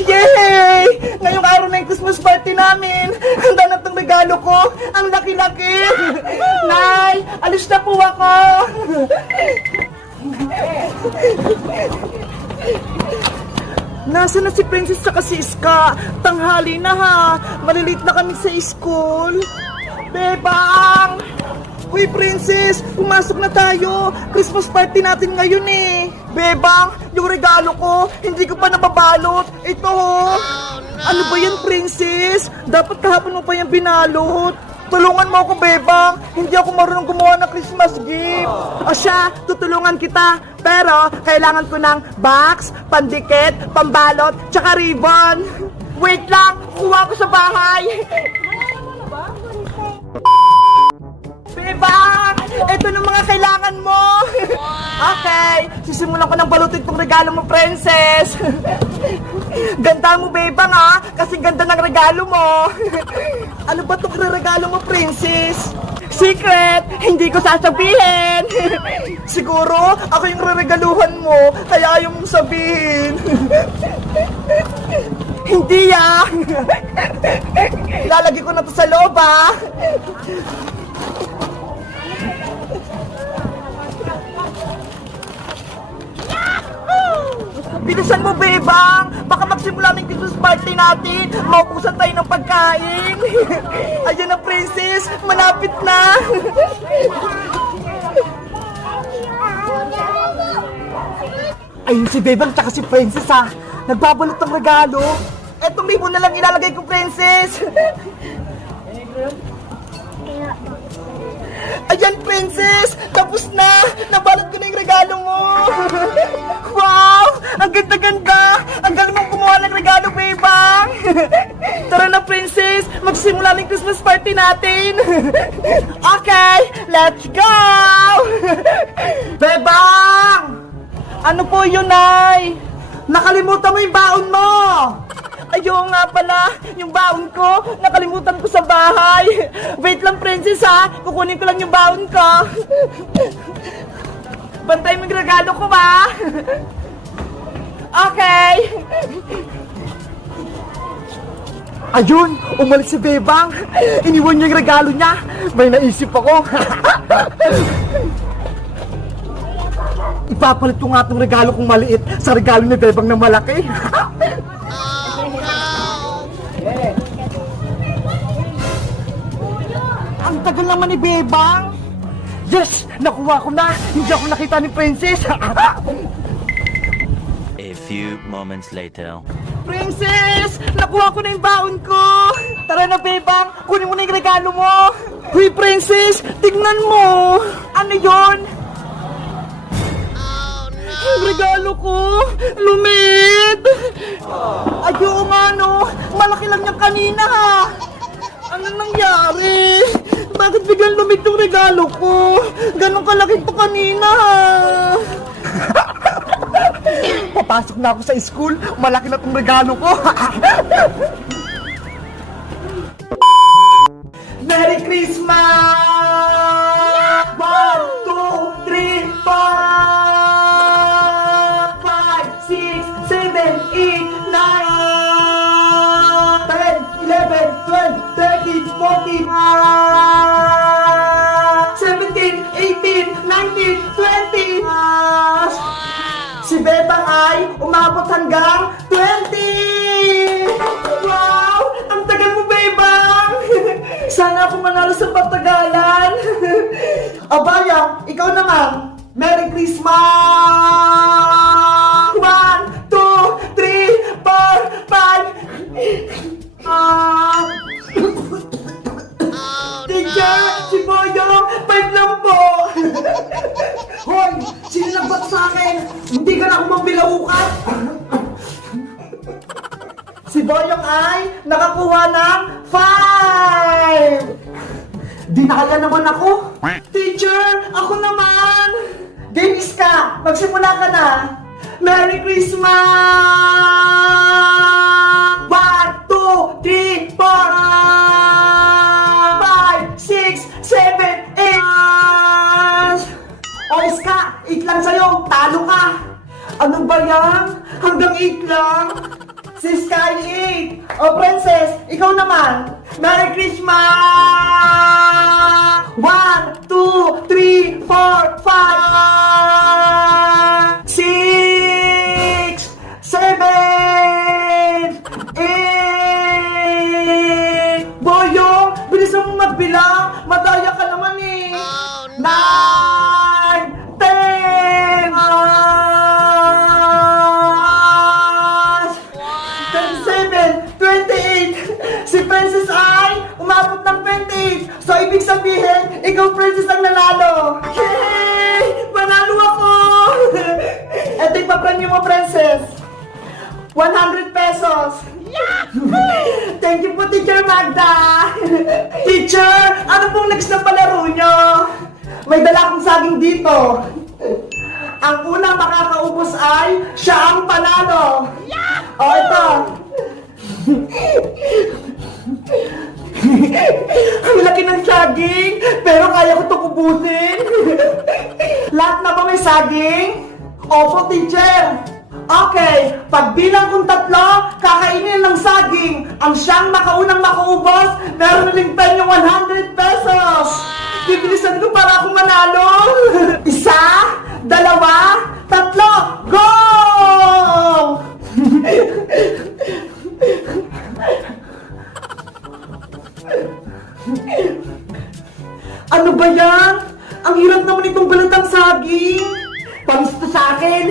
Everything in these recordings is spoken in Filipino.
Yay! Ngayong araw na yung Christmas party namin. Handa na itong regalo ko. Ang laki-laki. Nay, alis na po ako. Nasaan na si Princess saka si Iska? Tanghali na ha. Malilate na kami sa school. Bebang! Uy, Princess! Pumasok na tayo! Christmas party natin ngayon eh! Bebang! Yung regalo ko, hindi ko pa nababalot! Ito ho! Ano ba yan, Princess? Dapat kahapon mo pa yan binalot! Tulungan mo ako, Bebang! Hindi ako marunong gumawa ng Christmas gift! O siya, tutulungan kita! Pero, kailangan ko ng box, pandikit, pambalot, tsaka ribbon! Wait lang! Kuha ko sa bahay! Bebang! Ito na mga kailangan mo! Okay, sisimulan ko ng balutin tong regalo mo, Princess! Ganda mo, Bebang, ha? Kasi ganda ng regalo mo! Ano ba itong regalo mo, Princess? Secret! Hindi ko sasabihin! Siguro, ako yung reregaluhan mo, kaya ayaw mong sabihin! Hindi, ah! Lalagay ko na to sa loob, ah! Bilisan mo, Bebang! Baka magsimula ng Christmas party natin! Maupusan tayo ng pagkain! Ayan na, Princess! Malapit na! Ayun si Bebang tsaka si Princess, ha! Nagbabalot ng regalo! Etong ribbon na lang ilalagay ko, Princess! Ayan, Princess! Tapos na! Nabalot ko na yung regalo mo! Wow! Ang ganda-ganda! Ang galing mong gumawa ng regalo, Bebang! Tara na, Princess! Magsimula ng Christmas party natin! Okay! Let's go! Bebang! Ano po yun, Nay? Nakalimutan mo yung baon mo! Ayaw nga pala, yung baon ko, nakalimutan ko sa bahay. Wait lang, Princess, ha? Kukunin ko lang yung baon ko. Bantay mo yung regalo ko, ba? Okay. Ayun, umalis si Bebang. Iniwan niya yung regalo niya. May naisip ako. Ipapalit ko nga itong regalo kong maliit sa regalo ni Bebang na malaki. Ang tagal naman ni Bebang. Yes! Nakuha ko na! Hindi ako nakita ni Princess! A few moments later. Princess! Nakuha ko na yung baon ko! Tara na, Bebang! Kunin mo na yung regalo mo! Huy, Princess! Tignan mo! Ano yon? Oh, no! Yung regalo ko! Lumit! Ayaw nga, no! Malaki lang yung kanina, ha! Ano nangyari? Bakit biglang lumit yung regalo ko? Ganon kalaki to kanina. Papasok na ako sa school. Malaki na tong regalo ko. Merry Christmas! 1, 2, 3, 4 5, 6, 7, 8, 9 10, 11, 12, 13, 14 17, 18, 19, 20 Si Bebang ay umabot hanggang 20! Wow! Ang tagal mo, Bebang! Sana ako manalo sa patagalan! Abayang, ikaw naman! Merry Christmas! 1, 2, 3, 4, 5 Teacher! Si Boyong! 5 lang po! Hoy! Sino nagbat sa akin? Hindi ka na ako mambilaukat! Si Boyong ay nakakuha ng 5! Di nakaya naman ako! Teacher! Ako naman! Dennis ka! Magsimula ka na! Merry Christmas! 1, 2, 3, 4 5, 6, 7, 8 Oyes ka! 8 lang sa'yo! Talo ka! Ano ba yan? Hanggang 8 lang? Si the sky 8. Oh, princess, ikaw naman. Merry Christmas! 1, 2, 3, 4, 5, 6, 7, 8. Boyong, bilisan mo magbilang. Madaya ka naman eh. 9, 10, 27, 28. Si Princess ay umabot ng 28. So, ibig sabihin, ikaw, Princess, ang nanalo. Yay! Manalo ako! Eto yung papremyo mo, Princess. 100 pesos. Thank you po, Teacher Magda. Teacher, ano pong next na palaro nyo? May dala akong saging dito. Ang unang makakaubos ay siya ang panalo. O, ito. Ang laki ng saging, pero kaya ko itong ubusin. Lahat na ba may saging? Opo, teacher. Okay, pagbilang kong 3, kakainin ng saging. Ang siyang makaunang makaubos, meron na ling yung 100 pesos. Bibilisan ko para ako manalo. 1, 2, 3, go! Ano ba yan? Ang hirap naman itong balatang saging. Panis to sa akin.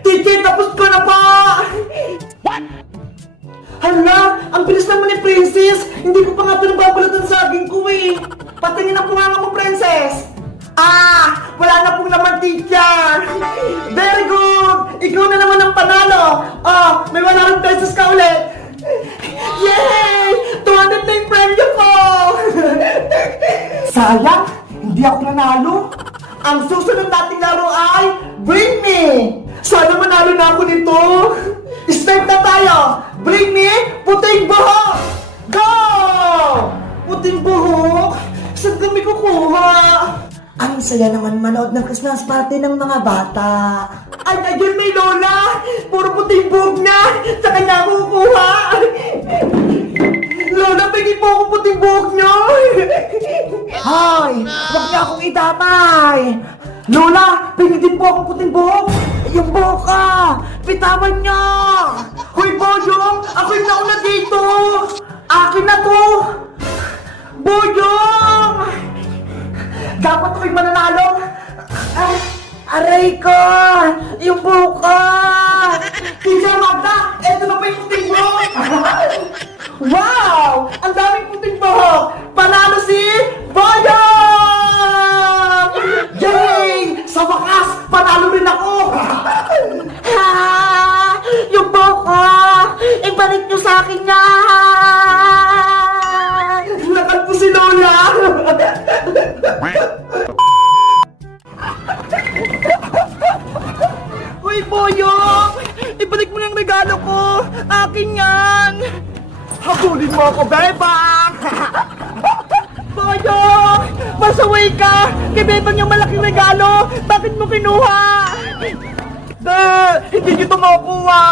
Titi, tapos ko na po! What? Hala, ang bilis naman ni Princess. Hindi ko pa nga ito nababalatan sa saging ko eh. Patingin ang punganga mo, Princess. Ah, wala na pong naman, teacher. Very good. Ikaw na naman ang panalo. Oh, may 100 pesos ka ulit. Yay! 200 na yung premyo ko. Sayang, hindi ako nanalo. Ang susunod nating laro ay Bring Me. Sana manalo na ako nito. Start na tayo. Bring me puting buhok. Go! Puting buhok? Saan kami kukuha? Ang saya naman manood ng Christmas party ng mga bata. Ay, ayun may lola! Puro puting buhok na! Sa kanya ako kukuha! Lola, pwede po akong puting buhok nyo! Hoy! Huwag niya akong idamay! Lola, pwede din po akong puting buhok! Yung buhok ka! Bitawan niya! Hoy, Boyong! Ako yung nauna dito! Akin na to! Boyong! Dapat ako'y mananalo! Ay, aray ko! Yung buhok ko! Teacher Magda! Eto na pa yung puting buhok! Wow! Ang daming puting buhok! Panalo si Boyong! Yay! Sa wakas, panalo rin ako! Ha! Yung buhok ko! Ibalik niyo sa akin yan! Nakalpo si Lola! Uy, Boyong! Ibalik mo yung regalo ko! Akin yan! Habulin mo ako, Bebang! Boyong! Masaway ka! Kay Bebang yung malaking regalo! Bakit mo kinuha? Hindi nyo ito makukuha!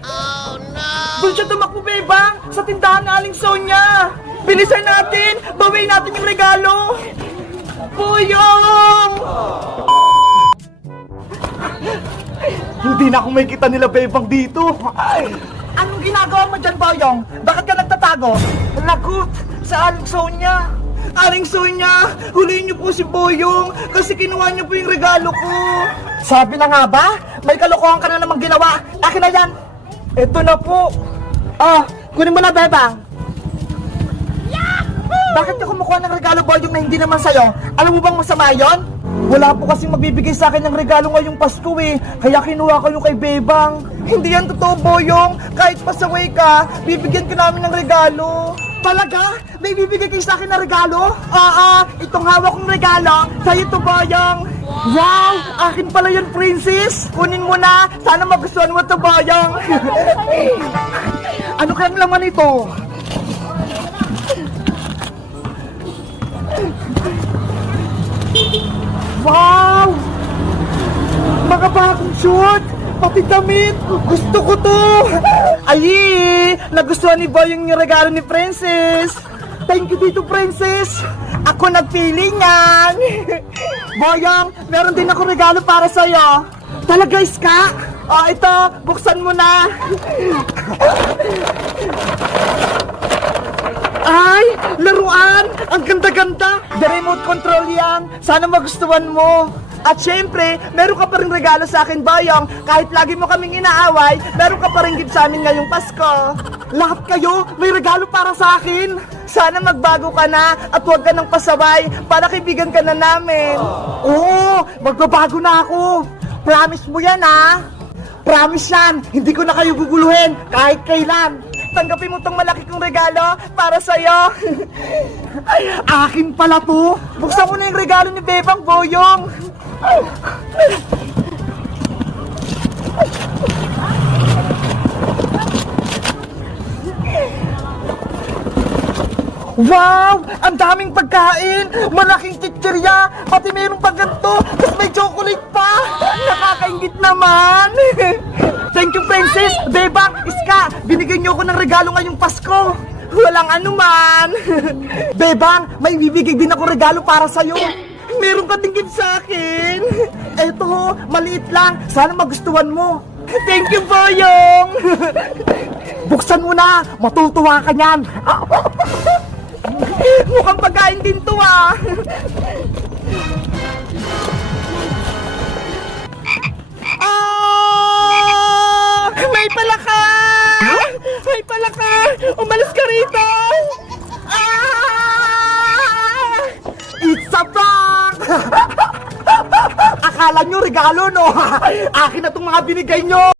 Oh, no! Doon siya tumakbo, Bebang! Sa tindahan ng Aling Sonia! Bilisan natin! Bawiin natin yung regalo! Boyong! Hindi na ako may kita nila, Bebang, dito! Anong ginagawa mo dyan, Boyong? Bakit ka nagtatago? Lagot sa Aling Sonia! Aling Sonia, huliin niyo po si Boyong kasi kinuha niyo po yung regalo ko. Sabi na nga ba? May kalokohan ka na namang ginawa. Akin na yan. Ito na po. Oh, kunin mo na, Bebang. Bakit ka kumukuha ng regalo, Boyong, na hindi naman sa'yo? Alam mo bang masama yon? Wala po kasing magbibigay sa akin ng regalo ngayong Pasko eh. Kaya kinuha ko yung kay Bebang. Hindi yan totoo, Boyong. Kahit pasaway ka, bibigyan ka namin ng regalo. Talaga? May bibigay kayo sa akin na regalo? Oo, itong hawak kong regalo, sa'yo to, Boyong. Wow! Akin pala yun, Princess. Kunin mo na. Sana magustuhan mo to, Boyong. Ano kayang laman ito? Shoot! Pati damit! Gusto ko to! Ay! Nagustuhan ni Boyong yung regalo ni Princess! Thank you dito, Princess! Ako nagpili niyan! Boyong, meron din ako regalo para sa'yo! Talaga, Iska? Oh, ito! Buksan mo na! Ay! Laruan! Ang ganda-ganda! The remote control yan! Sana magustuhan mo! At syempre, meron ka pa rin regalo sa akin, Boyong. Kahit lagi mo kaming inaaway, meron ka pa rin gift sa amin ngayong Pasko. Lahat kayo, may regalo para sa akin. Sana magbago ka na at huwag ka nang pasaway para kaibigan ka na namin. Oo, magbabago na ako. Promise mo yan, ha? Promise yan, hindi ko na kayo guguluhin kahit kailan. Tanggapin mo tong malaki kong regalo para sa'yo. Ay, akin pala to. Buksan mo na yung regalo ni Bebang, Boyong. Wow! Ang daming pagkain! Malaking chichirya! Pati mayroong pang ganito! Tapos may chocolate pa! Nakakaingit naman! Thank you, Princess! Bebang! Iska! Binigyan niyo ako ng regalo ngayong Pasko! Walang anuman! Bebang! May bibigay din ako regalo para sa'yo! Meron ka din gift sa akin! Eto, maliit lang! Sana magustuhan mo! Thank you, Boyong! Buksan mo na! Matutuwa ka niyan! Mukhang pagkain din to, ah! Ah! May palaka! May palaka! Umalis ka rito! Ah! It's a prank! Akala nyo regalo, no? Akin na itong mga binigay nyo!